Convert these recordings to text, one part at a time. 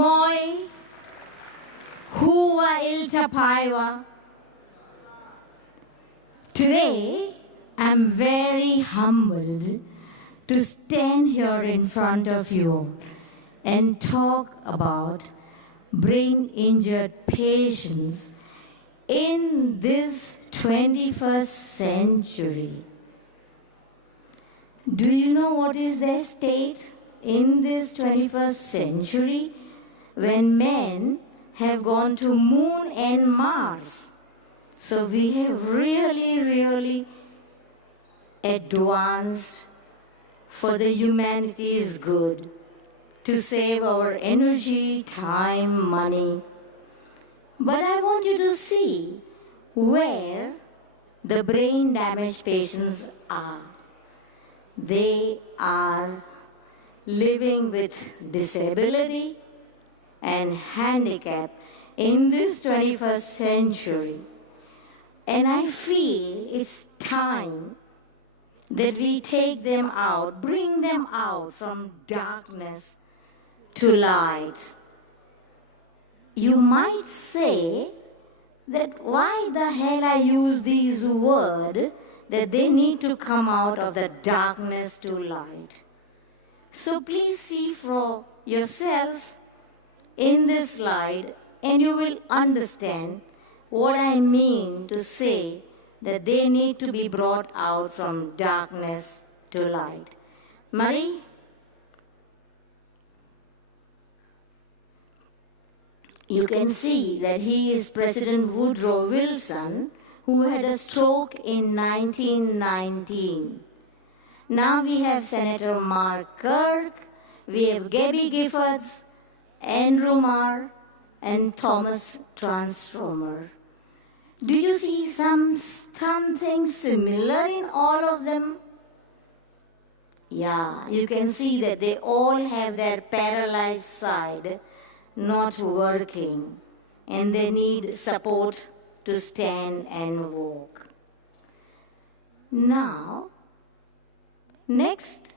Moi, Hua Iltapaiwa. Today, I'm very humbled to stand here in front of you and talk about brain-injured patients in this 21st century. Do you know what is their state in this 21st century when men have gone to Moon and Mars? So we have really advanced for the humanity's good to save our energy, time, money. But I want you to see where the brain damaged patients are. They are living with disability and handicap in this 21st century. And I feel it's time that we take them out, bring them out from darkness to light. You might say that why the hell I use these words, that they need to come out of the darkness to light. So please see for yourself in this slide and you will understand what I mean to say that they need to be brought out from darkness to light. Marie? You can see that he is President Woodrow Wilson, who had a stroke in 1919. Now we have Senator Mark Kirk, we have Gabby Giffords, Andrew Marr, and Thomas Transformer. Do you see something similar in all of them? Yeah, you can see that they all have their paralyzed side not working, and they need support to stand and walk. Now, next,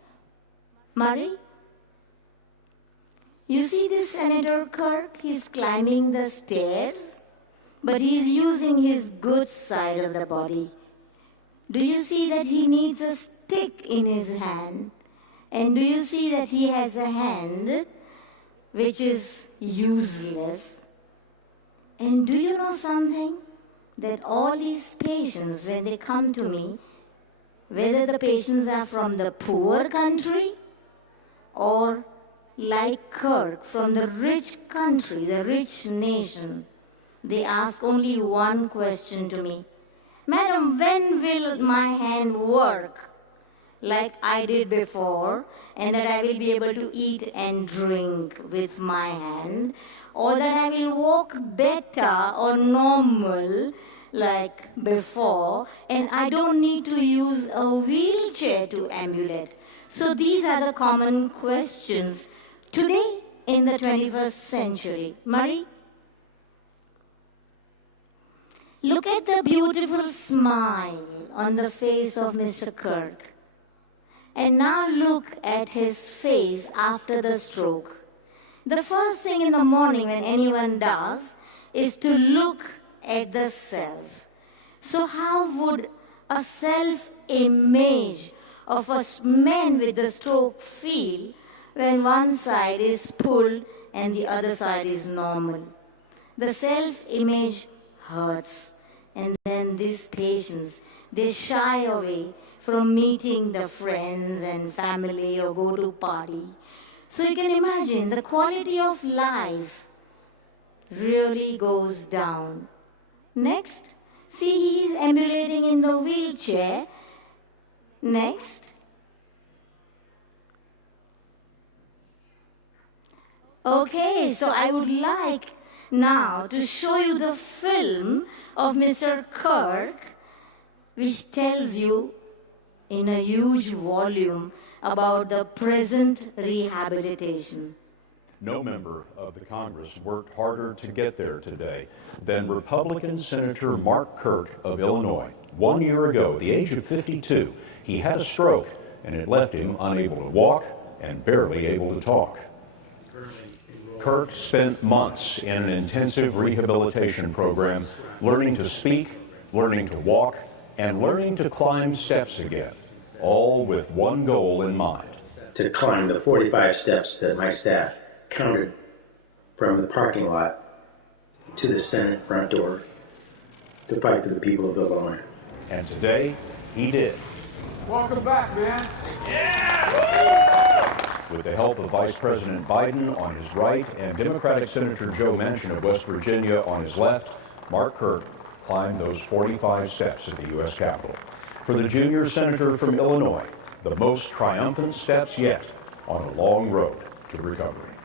Murray. You see this Senator Kirk? He's climbing the stairs, but he's using his good side of the body. Do you see that he needs a stick in his hand? And do you see that he has a hand which is useless? And do you know something? That all these patients, when they come to me, whether the patients are from the poor country or like Kirk, from the rich country, the rich nation, they ask only one question to me. Madam, when will my hand work like I did before, and that I will be able to eat and drink with my hand, or that I will walk better or normal like before, and I don't need to use a wheelchair to ambulate? So these are the common questions today in the 21st century. Murray? Look at the beautiful smile on the face of Mr. Kirk. And now look at his face after the stroke. The first thing in the morning when anyone does is to look at the self. So how would a self-image of a man with the stroke feel when one side is pulled and the other side is normal? The self-image hurts. And then these patients, they shy away from meeting the friends and family or go to party. So you can imagine the quality of life really goes down. Next, see, he is ambulating in the wheelchair. Next. Okay, so I would like now to show you the film of Mr. Kirk, which tells you in a huge volume about the present rehabilitation. No member of the Congress worked harder to get there today than Republican Senator Mark Kirk of Illinois. 1 year ago, at the age of 52, he had a stroke and it left him unable to walk and barely able to talk. Kirk spent months in an intensive rehabilitation program, learning to speak, learning to walk, and learning to climb steps again, all with one goal in mind. To climb the 45 steps that my staff counted from the parking lot to the Senate front door to fight for the people of Illinois. And today, he did. Welcome back, man. With the help of Vice President Biden on his right and Democratic Senator Joe Manchin of West Virginia on his left, Mark Kirk climbed those 45 steps at the U.S. Capitol. For the junior senator from Illinois, the most triumphant steps yet on a long road to recovery.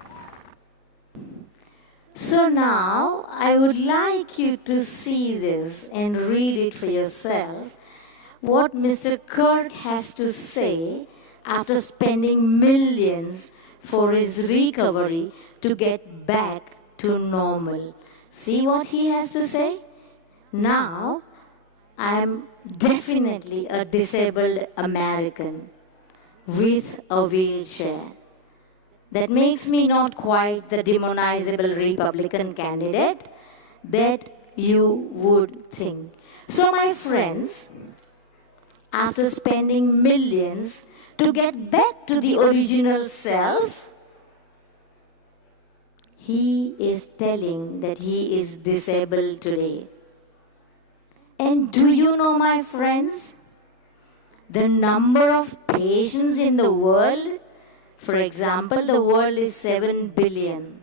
So now I would like you to see this and read it for yourself, what Mr. Kirk has to say after spending millions for his recovery to get back to normal. See what he has to say? Now, I'm definitely a disabled American with a wheelchair. That makes me not quite the demonizable Republican candidate that you would think. So, my friends, after spending millions to get back to the original self, he is telling that he is disabled today. And do you know, my friends, the number of patients in the world? For example, the world is 7 billion.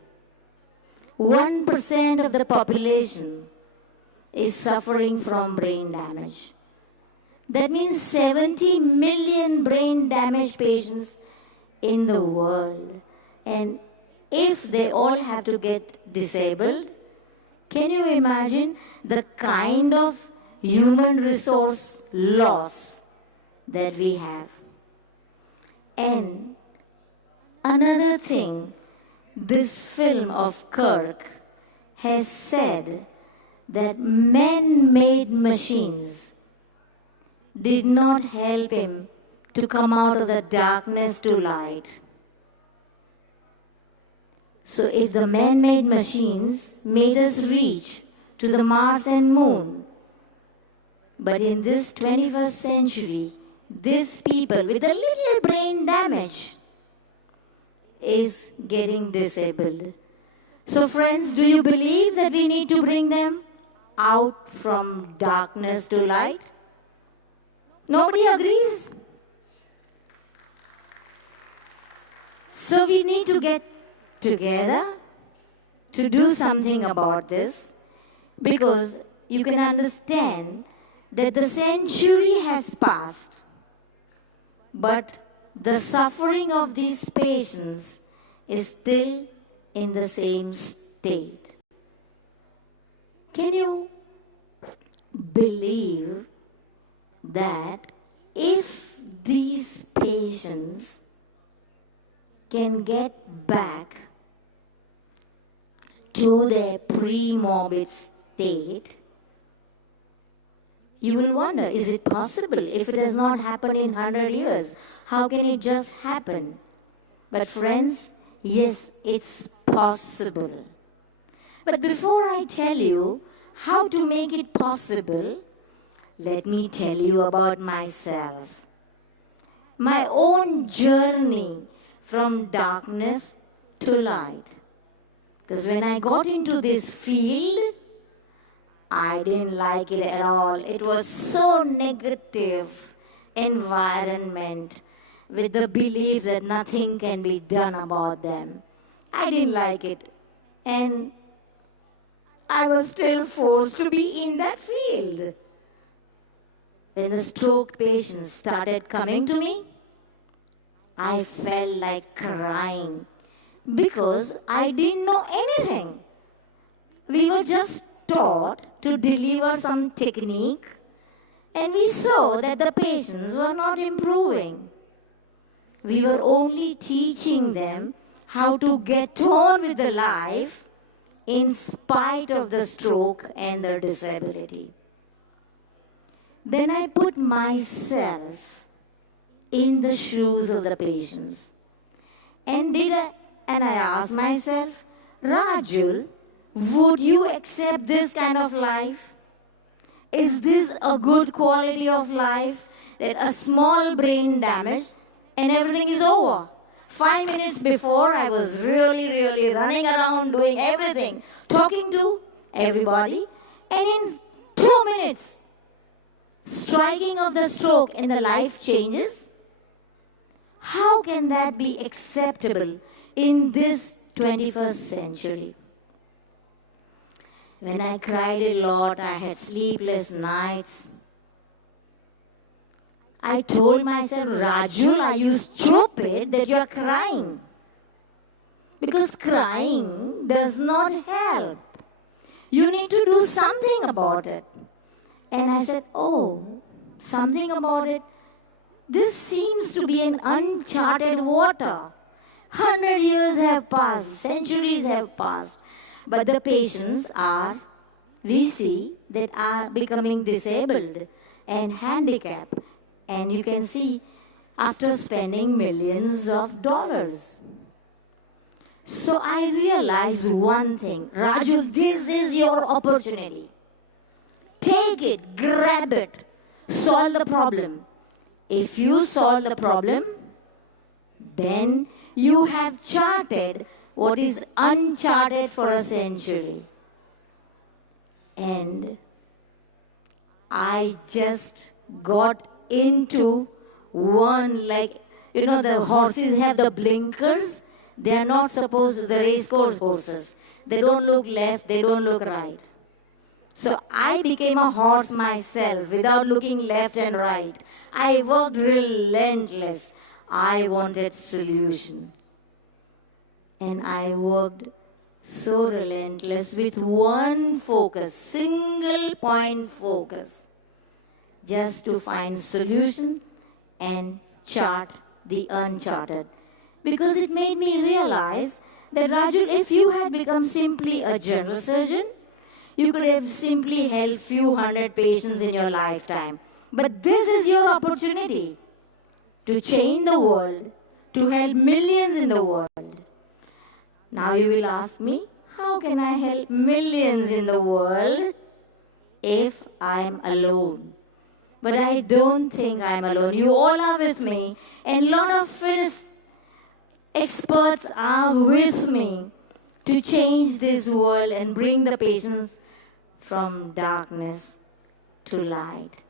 1% of the population is suffering from brain damage. That means 70 million brain damaged patients in the world. And if they all have to get disabled, can you imagine the kind of human resource loss that we have? And another thing, this film of Kirk has said that man-made machines did not help him to come out of the darkness to light. So if the man-made machines made us reach to the Mars and Moon, but in this 21st century, these people with a little brain damage is getting disabled. So friends, do you believe that we need to bring them out from darkness to light? Nobody agrees? So we need to get together to do something about this, because you can understand that the century has passed, but the suffering of these patients is still in the same state. Can you believe that if these patients can get back to their pre-morbid state, you will wonder, is it possible? If it does not happen in 100 years, how can it just happen? But friends, yes, it's possible. But before I tell you how to make it possible, let me tell you about myself. My own journey from darkness to light. Because when I got into this field, I didn't like it at all. It was so negative environment with the belief that nothing can be done about them. I didn't like it. And I was still forced to be in that field. When the stroke patients started coming to me, I felt like crying because I didn't know anything. We were just taught to deliver some technique, and we saw that the patients were not improving. We were only teaching them how to get on with the life in spite of the stroke and the disability. Then I put myself in the shoes of the patients and I asked myself, Rajul, would you accept this kind of life? Is this a good quality of life that a small brain damage and everything is over? 5 minutes before, I was really running around doing everything, talking to everybody, and in 2 minutes, striking of the stroke and the life changes. How can that be acceptable in this 21st century? When I cried a lot, I had sleepless nights. I told myself, Rajul, are you stupid that you are crying? Because crying does not help. You need to do something about it. And I said, oh, something about it. This seems to be an uncharted water. 100 years have passed, centuries have passed. But the patients are, we see, that are becoming disabled and handicapped. And you can see after spending millions of dollars. So I realized one thing. Rajul, this is your opportunity. Take it, grab it, solve the problem. If you solve the problem, then you have charted what is uncharted for a century. And I just got into one, like, the horses have the blinkers. They are not supposed to, the racecourse horses. They don't look left, they don't look right. So I became a horse myself without looking left and right. I worked relentless. I wanted solution. And I worked so relentless with one focus, single point focus, just to find solution and chart the uncharted. Because it made me realize that, Rajul, if you had become simply a general surgeon, you could have simply helped few hundred patients in your lifetime. But this is your opportunity to change the world, to help millions in the world. Now you will ask me, how can I help millions in the world if I am alone? But I don't think I am alone. You all are with me, and a lot of experts are with me to change this world and bring the patients from darkness to light.